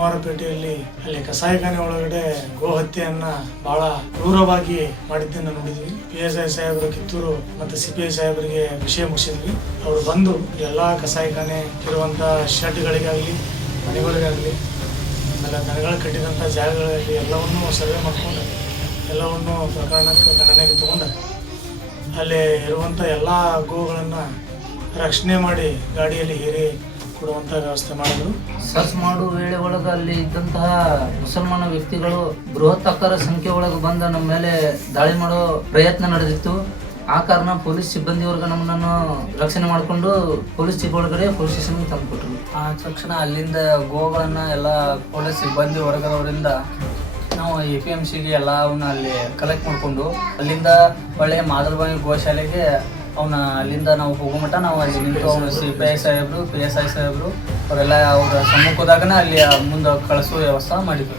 ಕುಮಾರಪೇಟೆಯಲ್ಲಿ ಅಲ್ಲಿ ಕಸಾಯಿಖಾನೆ ಒಳಗಡೆ ಗೋ ಹತ್ಯೆಯನ್ನ ಬಹಳ ಕ್ರೂರವಾಗಿ ಮಾಡಿದ್ದನ್ನು ನೋಡಿದ್ವಿ. PSI ಸಾಹೇಬರು ಕಿತ್ತೂರು ಮತ್ತು CPI ಸಾಹೇಬರಿಗೆ ವಿಷಯ ಮುಗಿಸಿದ್ವಿ. ಅವರು ಬಂದು ಎಲ್ಲಾ ಕಸಾಯಿಖಾನೆ ಇರುವಂತ ಶೆಡ್ಗಳಿಗಾಗಲಿ ಮನೆಗಳಿಗಾಗಲಿ ಆಮೇಲೆ ದನಗಳು ಕಟ್ಟಿದಂಥ ಜಾಗಗಳಲ್ಲಿ ಎಲ್ಲವನ್ನೂ ಸರ್ವೆ ಮಾಡ್ಕೊಂಡು ಎಲ್ಲವನ್ನು ಪ್ರಕರಣಕ್ಕೆ ಗಣನೆಗೆ ತಗೊಂಡು ಅಲ್ಲಿ ಇರುವಂಥ ಎಲ್ಲ ಗೋಗಳನ್ನು ರಕ್ಷಣೆ ಮಾಡಿ ಗಾಡಿಯಲ್ಲಿ ಹೇರಿ ಕೊಡುವಂಥ ವ್ಯವಸ್ಥೆ ಮಾಡಿದ್ರು. ಸರ್ಚ್ ಮಾಡುವ ವೇಳೆ ಒಳಗೆ ಅಲ್ಲಿ ಇದ್ದಂತಹ ಮುಸಲ್ಮಾನ ವ್ಯಕ್ತಿಗಳು ಬೃಹತ್ ಆಕಾರ ಸಂಖ್ಯೆ ಒಳಗೆ ಬಂದ ನಮ್ಮ ಮೇಲೆ ದಾಳಿ ಮಾಡೋ ಪ್ರಯತ್ನ ನಡೆದಿತ್ತು. ಆ ಕಾರಣ ಪೊಲೀಸ್ ಸಿಬ್ಬಂದಿವರೆಗೆ ನಮ್ಮನ್ನು ರಕ್ಷಣೆ ಮಾಡಿಕೊಂಡು ಪೊಲೀಸ್ ಜೀಪ್ ಒಳಗಡೆ ಪೊಲೀಸ್ ಸ್ಟೇಷನ್ಗೆ ತಂದುಕೊಟ್ರು. ಆ ತಕ್ಷಣ ಅಲ್ಲಿಂದ ಗೋಗಳನ್ನು ಎಲ್ಲ ಪೊಲೀಸ್ ಸಿಬ್ಬಂದಿ ವರ್ಗದವರಿಂದ ನಾವು APMCಗೆ ಎಲ್ಲ ಅವನ್ನ ಅಲ್ಲಿ ಕಲೆಕ್ಟ್ ಮಾಡಿಕೊಂಡು ಅಲ್ಲಿಂದ ಒಳ್ಳೆಯ ಮಾದರಬಾವಿ ಗೋಶಾಲೆಗೆ ಅವನ್ನ ಅಲ್ಲಿಂದ ನಾವು ಹೋಗೋ ಮಟ್ಟ ನಾವು ಅಲ್ಲಿ ನಿಂತು ಅವನು CPI ಸಾಹೇಬರು PSI ಸಾಹೇಬರು ಅವರೆಲ್ಲ ಅವರ ಸಮ್ಮುಖದಾಗನೇ ಅಲ್ಲಿ ಮುಂದೆ ಕಳಿಸುವ ವ್ಯವಸ್ಥೆ ಮಾಡಿದ್ರು.